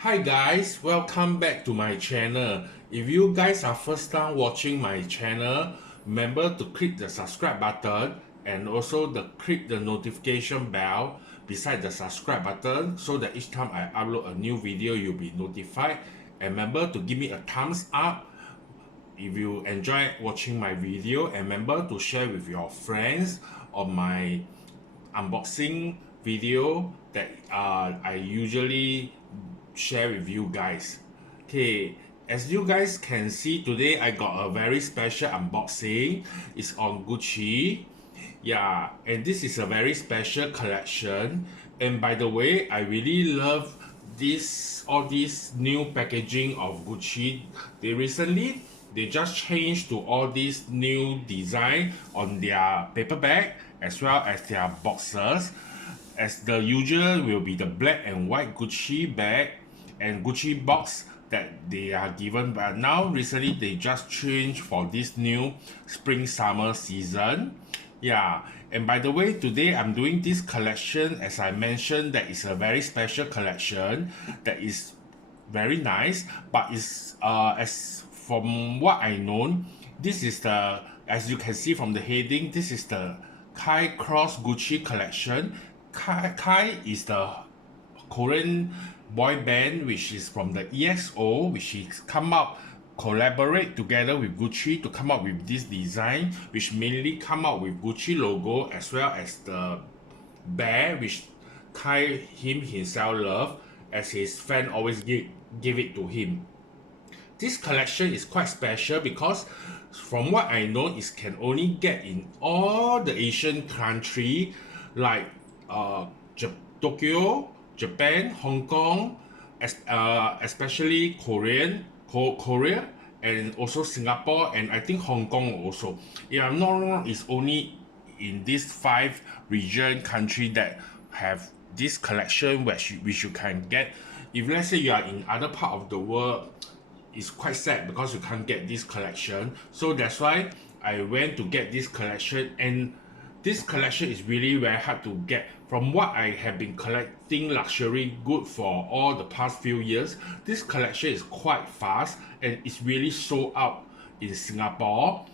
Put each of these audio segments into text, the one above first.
Hi guys, welcome back to my channel. If you guys are first time watching my channel, remember to click the subscribe button and also click the notification bell beside the subscribe button so that each time I upload a new video you'll be notified. And remember to give me a thumbs up if you enjoy watching my video, and remember to share with your friends on my unboxing video that I usually share with you guys. Okay, as you guys can see today, I got a very special unboxing. It's on Gucci. Yeah, and this is a very special collection. And by the way, I really love all these new packaging of Gucci. They just changed to all these new design on their paper bag as well as their boxes. As the usual will be the black and white Gucci bag and Gucci box that they are given, but now recently they just changed for this new spring summer season. Yeah, and by the way, today I'm doing this collection, as I mentioned, that is a very special collection that is very nice, but it's as from what I know, this is the, as you can see from the heading, this is the Kai Cross Gucci collection. Kai is the Korean boy band which is from the EXO, which is collaborate together with Gucci to come up with this design, which mainly come out with Gucci logo as well as the bear which Kai himself love, as his fan always give it to him. This collection is quite special because from what I know, it can only get in all the Asian country like Tokyo, Japan, Hong Kong, especially Korea, and also Singapore, and I think Hong Kong also. If I'm not wrong, it's only in these five region country that have this collection which you can get. If let's say you are in other part of the world, it's quite sad because you can't get this collection. So that's why I went to get this collection, and this collection is really very hard to get. From what I have been collecting luxury good for all the past few years, this collection is quite fast and it's really sold out in Singapore.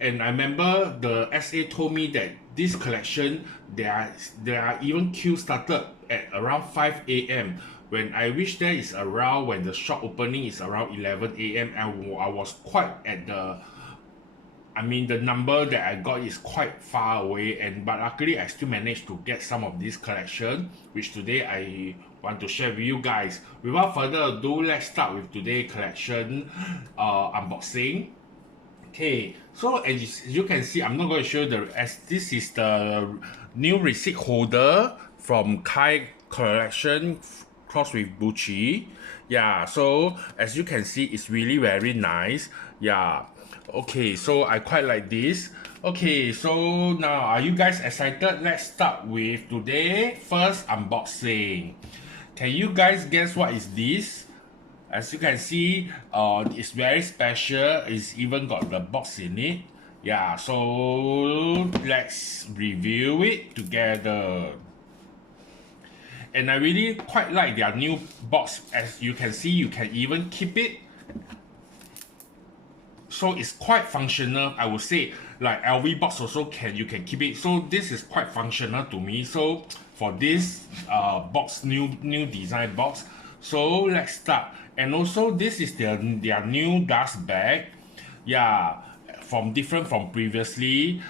And I remember the SA told me that this collection, there are even queue started at around 5 a.m. When I reached there is around, when the shop opening is around 11 a.m. and I was quite at the, I mean, the number that I got is quite far away, but luckily I still managed to get some of this collection, which today I want to share with you guys. Without further ado, let's start with today's collection unboxing. Okay, so as you can see, I'm not going to show as this is the new receipt holder from Kai collection cross with Gucci. Yeah, so as you can see, it's really very nice. Yeah. Okay, so I quite like this. Okay, so now are you guys excited? Let's start with today first unboxing. Can you guys guess what is this? As you can see, it's very special. It's even got the box in it. Yeah, so let's review it together. And I really quite like their new box. As you can see, you can even keep it, so it's quite functional. I would say like LV box also you can keep it, so this is quite functional to me. So for this box, new design box, so let's start. And also this is their new dust bag. Yeah, different from previously,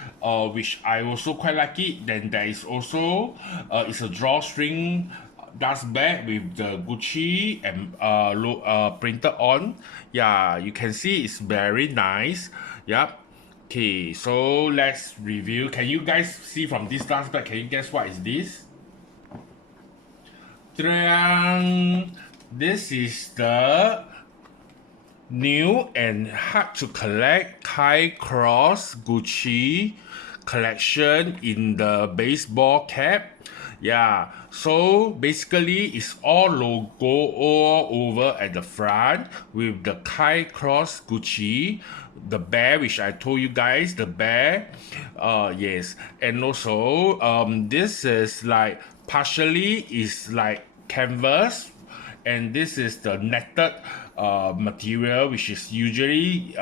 which I also quite like it. Then there is also it's a drawstring dust bag with the Gucci and printed on. Yeah, you can see it's very nice. Yep. Okay, so let's review. Can you guys see from this dust bag? Can you guess what is this? This is the new and hard to collect Kai Cross Gucci collection in the baseball cap. Yeah, so basically it's all logo all over at the front with the Kai Cross Gucci, the bear which I told you guys, the bear. Yes, and also this is like partially is like canvas, and this is the netted material, which is usually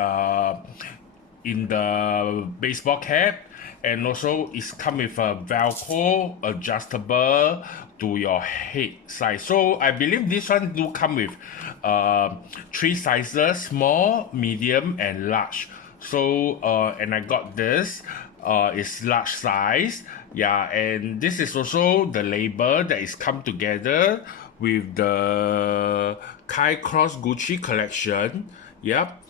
in the baseball cap, and also it's come with a velcro adjustable to your head size. So I believe this one do come with three sizes: small, medium, and large. So and I got this, it's large size. Yeah, and this is also the label that is come together with the kaixgucci collection. Yep,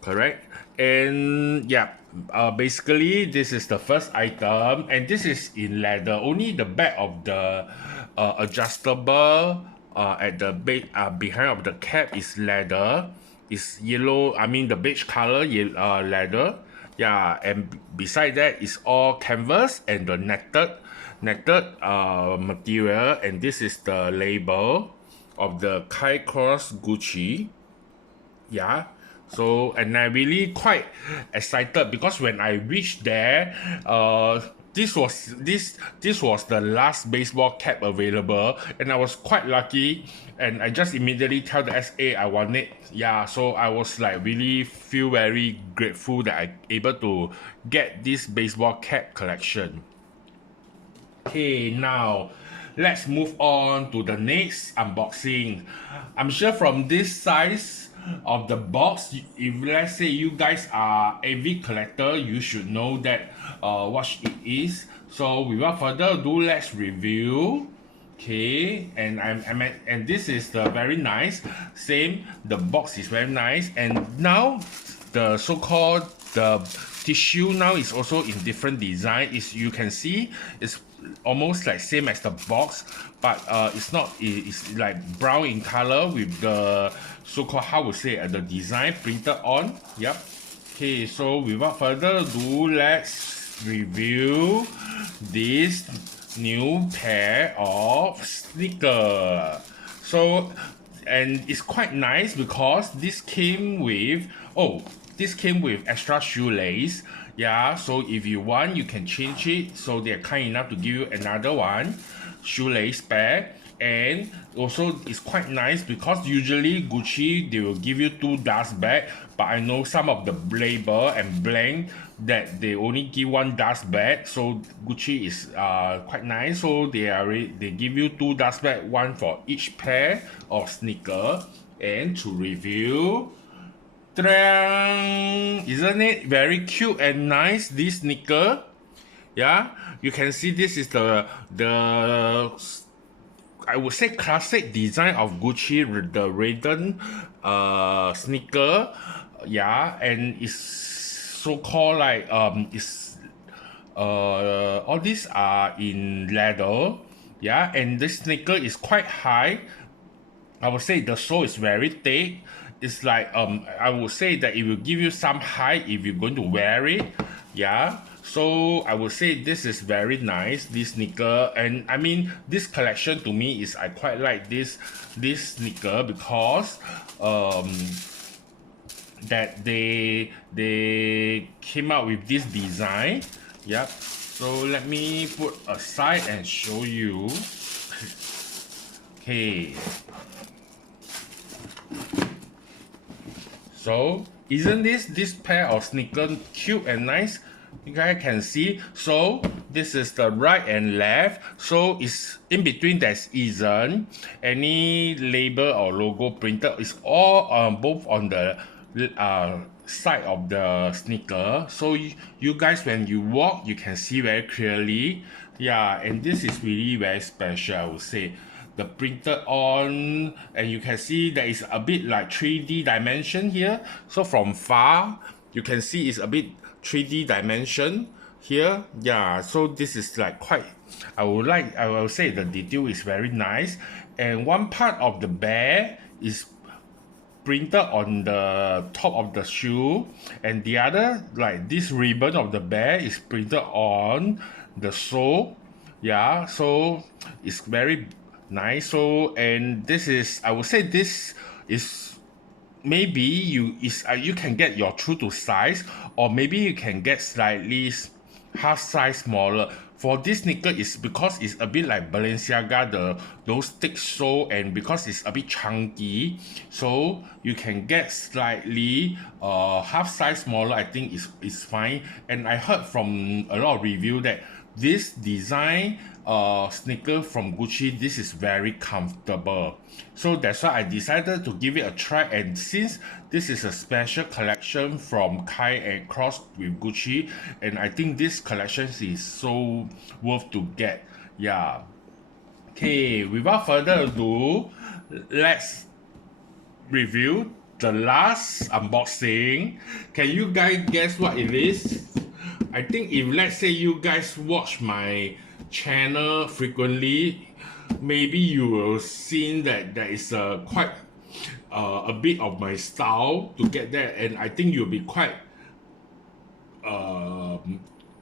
correct. And yeah, basically this is the first item, and this is in leather. Only the back of the adjustable at the behind of the cap is leather. It's yellow, I mean the beige color leather. Yeah, and beside that is all canvas and the netted material, and this is the label of the kaixgucci. Yeah, so and I really quite excited because when I reached there, this was the last baseball cap available, and I was quite lucky, and I just immediately tell the SA I want it. Yeah, so I was like really feel very grateful that I able to get this baseball cap collection. Okay, now let's move on to the next unboxing. I'm sure from this size of the box, if let's say you guys are avid collector, you should know that what it is. So without further ado, let's review. Okay, and and this is the very nice. Same, the box is very nice, and now the so-called the tissue now is also in different design. Is you can see it's almost like same as the box, but it's not. It's like brown in color with the so-called, how would say, the design printed on. Yep. Okay, so without further ado, let's review this new pair of sneaker. So, and it's quite nice because this came with extra shoelace. Yeah, so if you want, you can change it, so they're kind enough to give you another one shoelace pair. And also it's quite nice because usually Gucci, they will give you two dust bag, but I know some of the label and blank that they only give one dust bag. So Gucci is quite nice, so they give you two dust bag, one for each pair of sneaker. And to review, isn't it very cute and nice, this sneaker? Yeah, you can see this is the I would say classic design of Gucci, the Raiden sneaker. Yeah, and it's so called like it's all these are in leather. Yeah, and this sneaker is quite high. I would say the sole is very thick. It's like I would say that it will give you some height if you're going to wear it. Yeah, so I would say this is very nice, this sneaker. And I mean, this collection to me is, I quite like this sneaker because that they came out with this design. Yep, so let me put aside and show you. Okay, so isn't this pair of sneakers cute and nice? You guys can see. So this is the right and left, so it's in between, there's isn't any label or logo printed. It's all both on the side of the sneaker, so you guys, when you walk, you can see very clearly. Yeah, and this is really very special, I would say. The printed on, and you can see there is a bit like 3D dimension here. So from far you can see it's a bit 3D dimension here. Yeah, so this is like quite, I will say the detail is very nice. And one part of the bear is printed on the top of the shoe, and the other, like this ribbon of the bear, is printed on the sole. Yeah, so it's very nice. So, and this is, I would say this is maybe you can get your true to size, or maybe you can get slightly half size smaller. for this sneaker is because it's a bit like Balenciaga, those thick sole, and because it's a bit chunky, so you can get slightly half size smaller. I think is fine. And I heard from a lot of review that this design sneaker from Gucci, this is very comfortable, so that's why I decided to give it a try. And since this is a special collection from Kai and Cross with Gucci, and I think this collection is so worth to get. Yeah. Okay, without further ado, let's review the last unboxing. Can you guys guess what it is? I think if let's say you guys watch my channel frequently, maybe you will see that there is a quite a bit of my style to get that, and I think you'll be quite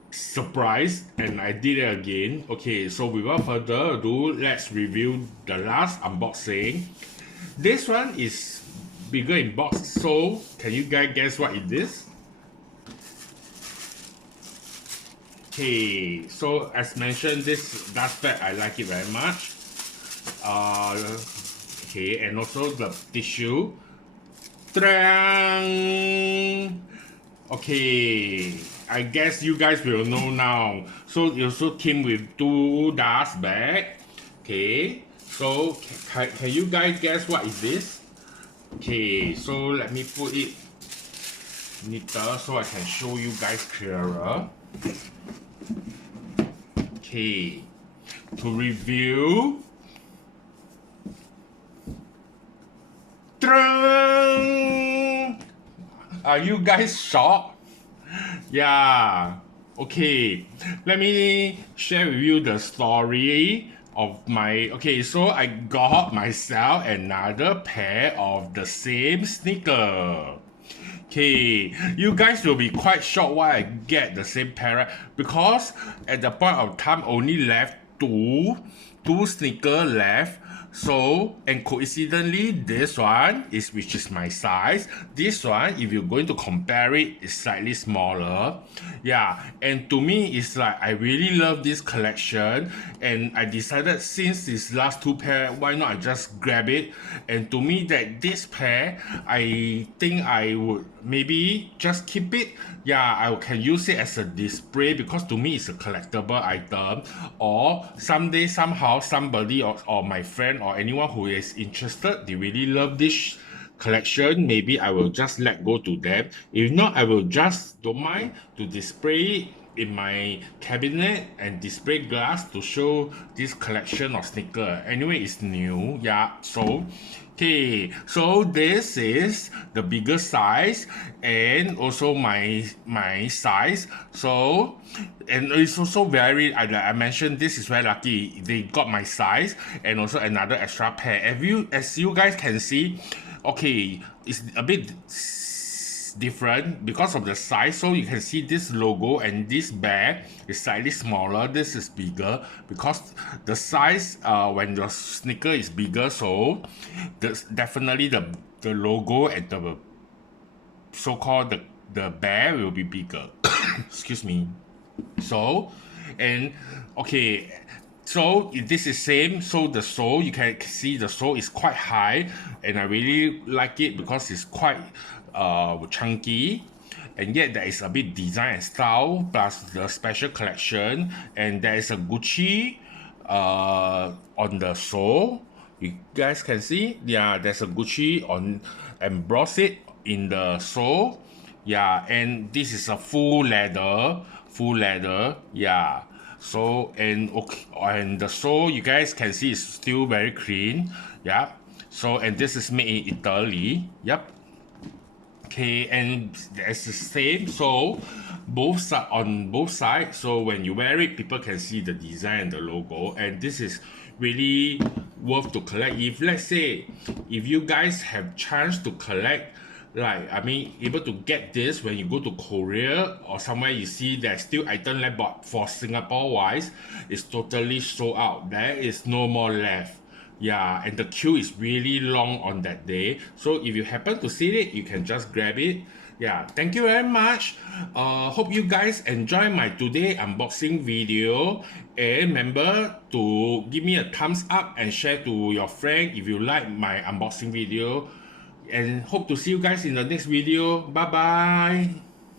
surprised, and I did it again. Okay, so without further ado, let's review the last unboxing. This one is bigger in box, so can you guys guess what it is? Okay, so as mentioned, this dust bag, I like it very much. Okay, and also the tissue. Okay, I guess you guys will know now. So it also came with 2 dust bag. Okay, so can you guys guess what is this? Okay, so let me put it neater so I can show you guys clearer. Okay, to review. Are you guys shocked? Yeah. Okay, let me share with you the story of my. Okay, so I got myself another pair of the same sneaker. Okay, you guys will be quite shocked why I get the same pair, because at the point of time only left two sneakers left. So, and coincidentally, this one is which is my size. This one, if you're going to compare it, is slightly smaller. Yeah, and to me, it's like I really love this collection, and I decided since these last 2 pair, why not I just grab it? And to me, that this pair, I think I would maybe just keep it. Yeah, I can use it as a display because to me it's a collectible item. Or someday somehow somebody or my friend or anyone who is interested, they really love this collection, maybe I will just let go to them. If not, I will just don't mind to display in my cabinet and display glass to show this collection of sneaker. Anyway, it's new. Yeah, so okay, so this is the bigger size and also my size. So, and it's also very, I mentioned this is very lucky. They got my size and also another extra pair. As you guys can see, okay, it's a bit different because of the size. So you can see this logo and this bag is slightly smaller. This is bigger because the size when the sneaker is bigger, so definitely the logo and the so-called the bag will be bigger. Excuse me. So, and okay, so this is same. So the sole, you can see the sole is quite high, and I really like it because it's quite chunky, and yet there is a bit design and style plus the special collection, and there is a Gucci on the sole. You guys can see, yeah, there's a Gucci on embossed it in the sole. Yeah, and this is a full leather, yeah. So and okay, and the sole you guys can see is still very clean. Yeah, so and this is made in Italy. Yep. Okay, and it's the same. So on both sides, so when you wear it, people can see the design and the logo, and this is really worth to collect. If let's say if you guys have chance to collect, like I mean able to get this when you go to Korea or somewhere, you see there's still item left, but for Singapore wise it's totally sold out. There is no more left. Yeah, and the queue is really long on that day. So if you happen to see it, you can just grab it. Yeah, thank you very much. Hope you guys enjoy my today unboxing video. And remember to give me a thumbs up and share to your friend if you like my unboxing video. And hope to see you guys in the next video. Bye bye.